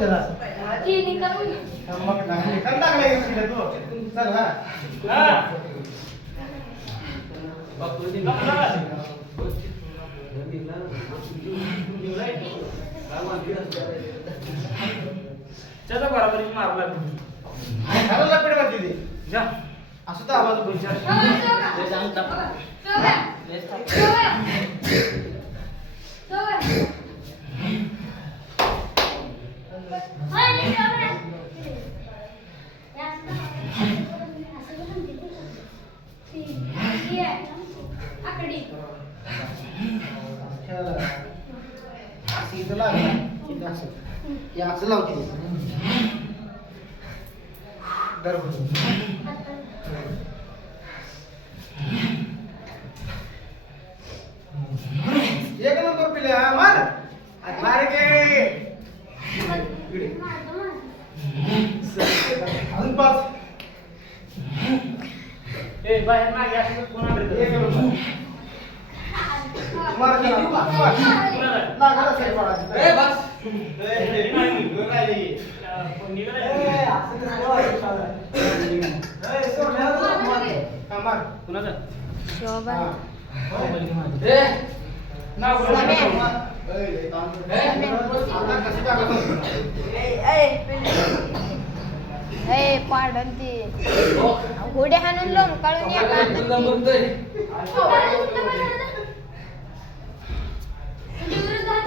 जरा? मग नाही. निकाल लागला एक मिनिट तू. चल हा. त्याचा बरोबर मारला लपेट घातली ती. जा. असं तर आवाज इथं इथं असं. असं लावते दर एक नंबर पिले हा मार मार गे. अजून पाच. ए बाहेर मागे असं कोण एक आलं नंबर होतं? पाडन ते. घोडे हाणून लोम काढून या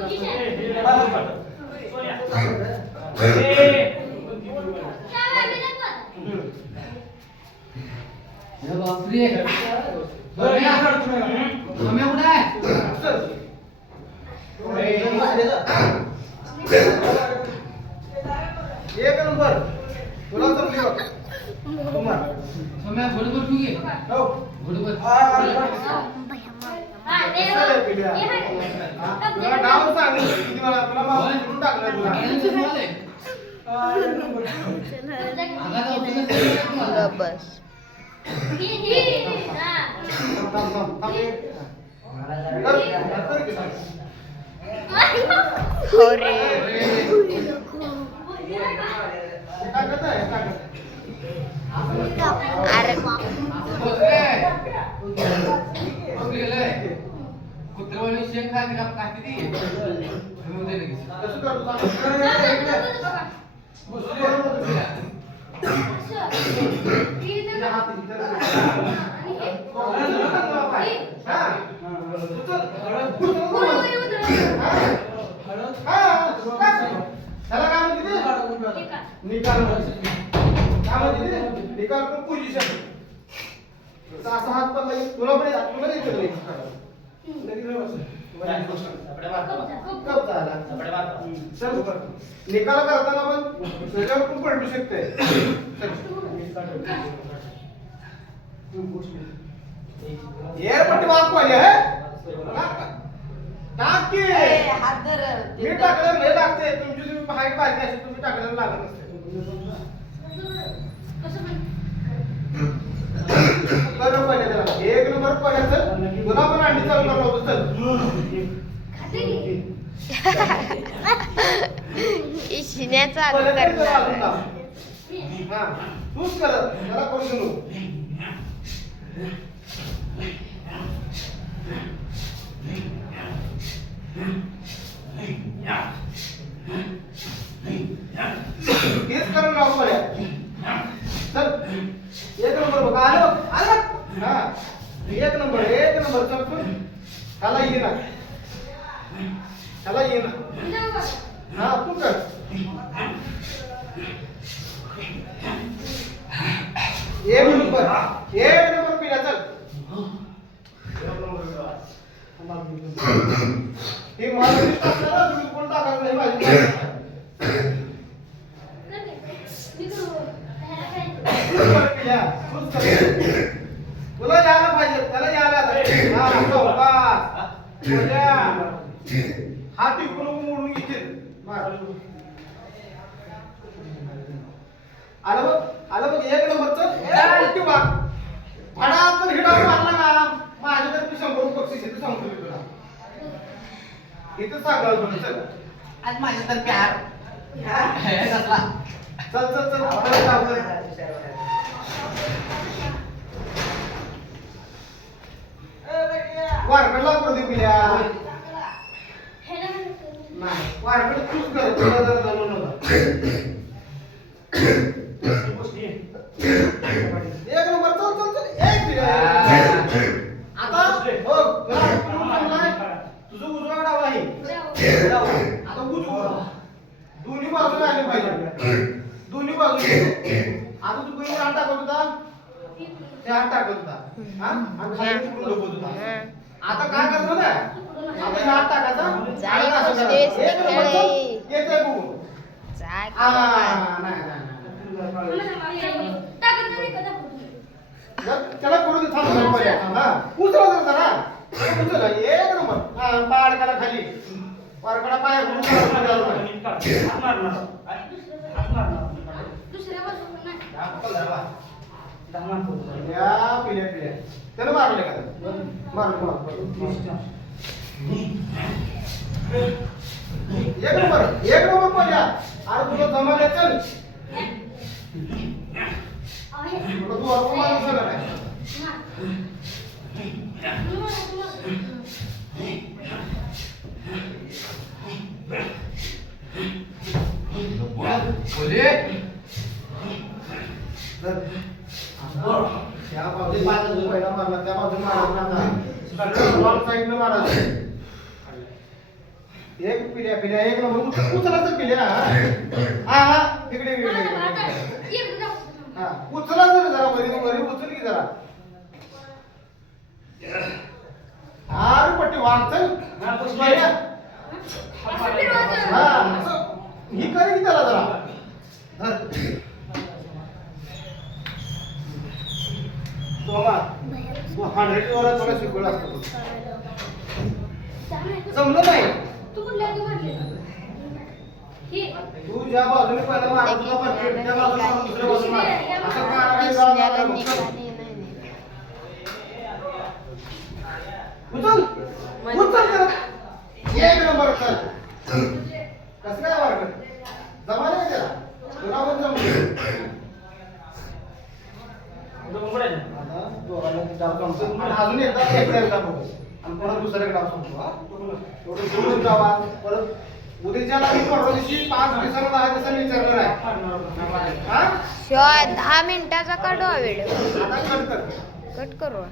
व्हिडिओ काढ. मार, मार, हा. सोनिया. ए, हे दाखव काढ. सोनिया. ए, एक नंबर तुला जमली बघ. कुमार. हो. हा, हा, तुला नाव सांग किती मला तुला मागून करून टाकलं तुला हा, एक नंबर. बस थांब, थांब, थांब, थांब. कर, कर की थांब. हो रे टाकत आहे, टाकत आहे. अरे कसं करतो सांग. बसली आहे. तिच्या हाती, तिच्या हाती. हा. उचल. उचल. हा, टाक. त्याला काय म्हणते ते? निकाल म्हणते. काय म्हणते ते? निकाल पण पोझिशन असा हात पण नाही तुला पण येत- तुला येतं का नाही? लगेच व्यवस्थित. निकाल करताना पण त्याच्यावर पण पलटू शकते एअरपट्टी वाद पाहिजे हे टाक की मी टाकलं हे टाकते तुमची तुम्ही हाईट असेल तुम्ही टाकल्याला लागत नसते पहिले एक नंबर पडायचं पुन्हा पण अंडी चालू करणार होतं चल शिन्या चालू पहिले ते कर करणार अजून लाव. हा तूच करत त्याला करून देऊ नको. हेच करून लाव पड्या हा एक नंबर एक नंबर चल तू त्याला ये ना त्याला ये ना हा तू कर एक नंबर एक नंबर पिला चल. हे मला दिसत तुम्ही कोण टाकायचं नाही पाहिजे तूच कर तुला यायला पाहिजे त्याला यायला आता. हा, हो, टिपून मोडून घेतील मार. आलं बघ आलं बघ एक नंबरचं एक मोठी वाघ भाडा पण हिडा मारला ना माझ्या तर शंभर रुपये बक्षीस आहे, ते सांगतो मी तुला इथं सांगाल तुला चल. आज कसला चल चल चल चल, जाऊ, दे पिल्या नाही वारकड तूच कर तुला जर एक नंबर चल चल चल. एक पिल्या आता हो. तुझं उजवा डावा आहे आता उजवा दोन्ही बाजूला आले पाहिजे दोन्ही बाजू आता तू कोणी हात टाकत होता. ते हात टाकत होता. हा? आणि खाली उचलून झोपत होता? आता काय करतो ना आता हात टाकायचा. आणि असं करायचं. एक नंबर बघू. नाही, नाही, नाही. त्याला दे थांब पहिले. हा उचला जरा जरा. उचला एक नंबर हा पाड करा खाली. वारकडा पाय घालून मारणार हा, धरला. या पिल्या पिल्या त्यानं मारले का? मार मार एक नंबर एक नंबर पहिल्या अरे तुला जमाले चल. तू दिसला नाही. धर. त्या बाजूला हजार पहिला मारला त्या बाजूला मारायचा आता वॉल साईडनं मारायचं एक पिल्या पिल्या एक नंबर उच- उचलायचं पिल्या हा हा इकडे इकडे हा. उचला जरा जरा वरी वरी उचल की जरा. आर पट्टी. मार. हा असं. ही करे की त्याला जरा? हंड्रेड वर थोडा शिकवला असतो जमलं नाही. तू ज्या बाजूने पहिला मार तुला परफेक्ट त्या बाजूने मार, दुसऱ्या मार. असं उचल तर एक नंबर चल कसं काय वाटत जमाले का त्याला तुला पण जमलं तो उघड आहे ना. आता दोघांना ते डाव संपतो. आणि अजून एकदा आणि परत दुसऱ्याकडे सोडून जावा. परत उद्याच्याला मी परवा दिवशी पाच दिवसाला दहा दिवसांनी विचारणार आहे. मारणार. हा? शिवाय दहा मिनिटाचा काढू व्हिडिओ. कट कर. कट करू.